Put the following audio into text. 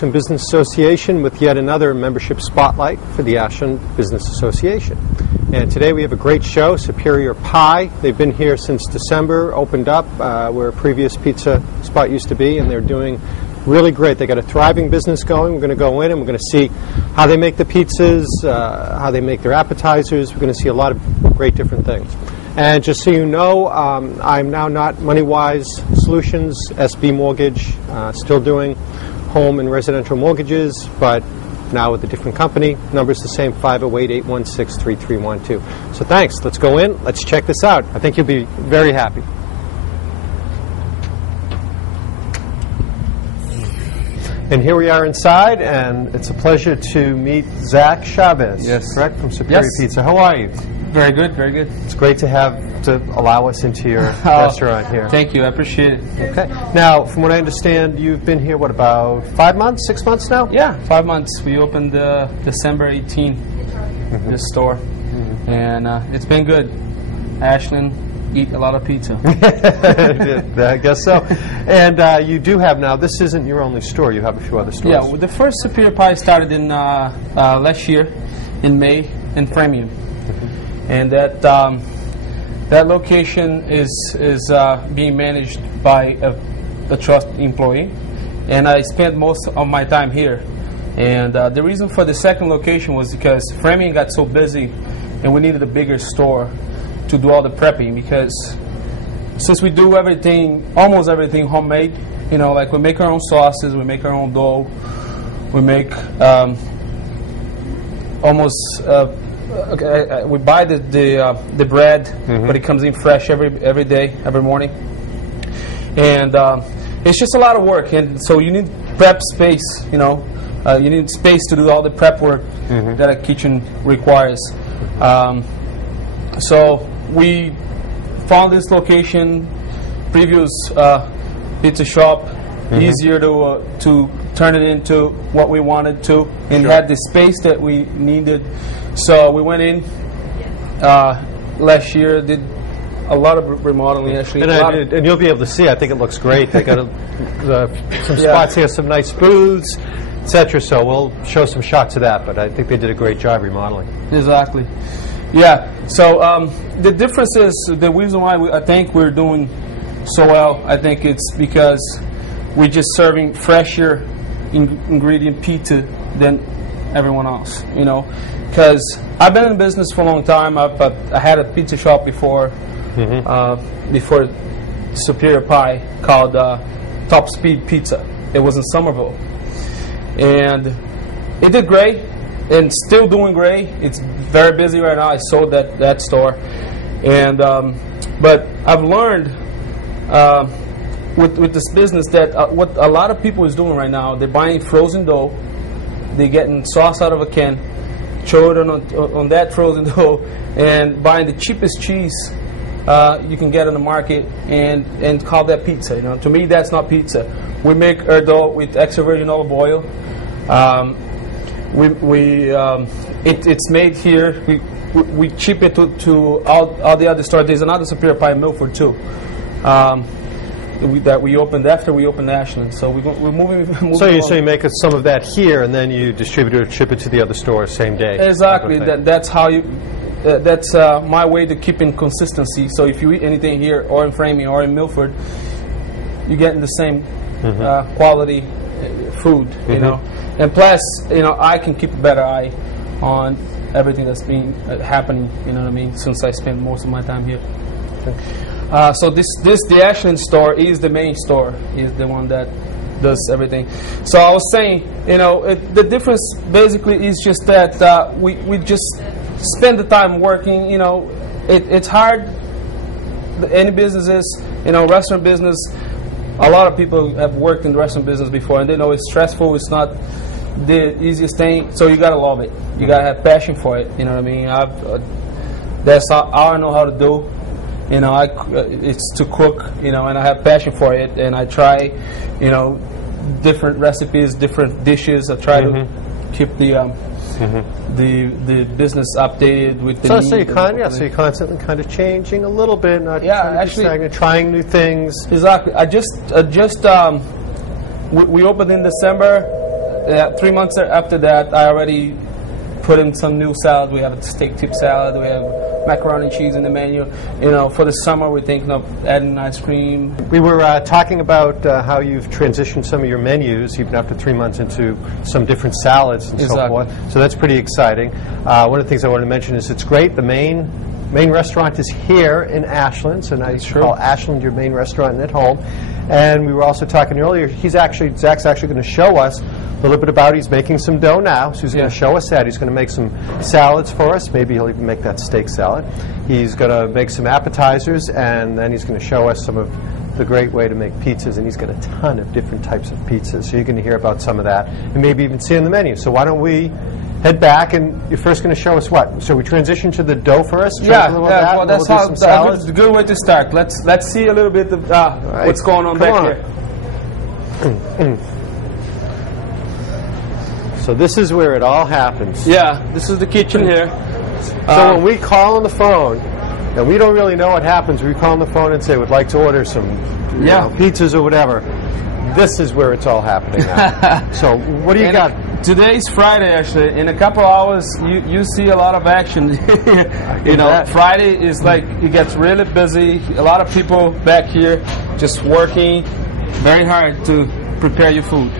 Ashland Business Association with yet another membership spotlight for the Ashland Business Association. And today we have a great show, Superior Pie. They've been here since December, opened up where a previous pizza spot used to be, and they're doing really great. They got a thriving business going. We're going to go in and we're going to see how they make the pizzas, how they make their appetizers. We're going to see a lot of great different things. And just so you know, I'm now not MoneyWise Solutions, SB Mortgage, still doing home and residential mortgages, but now with a different company. Number's the same, 508-816-3312. So thanks. Let's go in. Let's check this out. I think you'll be very happy. And here we are inside, and it's a pleasure to meet Zack Chaves, yes, correct, from Superior Pizza. How are you? Very good, very good. It's great to allow us into your restaurant here. Thank you, I appreciate it. Okay. Now, from what I understand, you've been here, what, about 5 months, 6 months now? Yeah, 5 months. We opened December 18, this store, and it's been good. Ashland, eat a lot of pizza. I guess so. And you do have now, this isn't your only store, you have a few other stores. Yeah, well, the first Superior Pie started in last year, in May, in Framingham. And that location is being managed by a trust employee, and I spent most of my time here. And the reason for the second location was because Framingham got so busy, and we needed a bigger store to do all the prepping. Because since we do everything, almost everything homemade, you know, like we make our own sauces, we make our own dough, we make we buy the bread, but it comes in fresh every day, every morning, and it's just a lot of work. And so you need prep space, you know, you need space to do all the prep work that a kitchen requires. So we found this location, previous pizza shop, easier to turn it into what we wanted to, and had the space that we needed. So we went in last year, did a lot of remodeling actually. And you'll be able to see, I think it looks great. They got some spots here, some nice booths, etc. So we'll show some shots of that, but I think they did a great job remodeling. Exactly. Yeah. So the difference is, the reason why I think we're doing so well, I think it's because we're just serving fresher ingredient pizza than everyone else, you know. Because I've been in business for a long time. I had a pizza shop before Superior Pie called Top Speed Pizza. It was in Somerville, and it did great, and still doing great. It's very busy right now. I sold that store, and but I've learned with this business that what a lot of people is doing right now, they're buying frozen dough, they're getting sauce out of a can, throw it on that frozen dough, and buying the cheapest cheese you can get on the market and call that pizza. You know, to me, that's not pizza. We make our dough with extra virgin olive oil. It's made here. We ship it to all the other stores. There's another Superior Pie in Milford too. That we opened after we opened Ashland, so we're moving. So you make some of that here, and then you distribute it, ship it to the other stores same day. Exactly. That's how you. That's my way to keep in consistency. So if you eat anything here, or in Framingham, or in Milford, you're getting the same quality food. You know, and plus, you know, I can keep a better eye on everything that's been happening. You know what I mean? Since I spend most of my time here. Okay. So the Ashland store is the main store, is the one that does everything. So I was saying, you know, the difference basically is just that we just spend the time working. You know, it's hard. Any business is, you know, restaurant business. A lot of people have worked in the restaurant business before, and they know it's stressful. It's not the easiest thing. So you gotta love it. You gotta have passion for it. You know what I mean? That's all I know how to do. You know, it's to cook, you know, and I have passion for it, and I try, you know, different recipes, different dishes. I try to keep the business updated with the so you're constantly kind of changing a little bit, not actually trying new things. Exactly. We opened in December. 3 months after that, I already put in some new salad. We have a steak tip salad. We have macaroni and cheese in the menu. You know, for the summer, we're thinking of adding ice cream. We were talking about how you've transitioned some of your menus, even after 3 months, into some different salads and so forth. So that's pretty exciting. One of the things I wanted to mention is it's great. The main restaurant is here in Ashland, so now you call Ashland your main restaurant and at home. And we were also talking earlier, Zach's actually going to show us a little bit about, he's making some dough now, so he's going to show us that. He's going to make some salads for us. Maybe he'll even make that steak salad. He's going to make some appetizers, and then he's going to show us some of the great way to make pizzas, and he's got a ton of different types of pizzas, so you're going to hear about some of that, and maybe even see on the menu. So why don't we head back, and you're first going to show us what? So we transition to the dough first? Well, that's a good way to start. Let's see a little bit of what's going on back here. So this is where it all happens. Yeah, this is the kitchen here. So when we call on the phone, and we don't really know what happens, we call on the phone and say, we'd like to order some pizzas or whatever. This is where it's all happening now. So what do you got? Today's Friday, actually. In a couple hours, you see a lot of action. You know, Friday is like, it gets really busy. A lot of people back here just working very hard to prepare your food.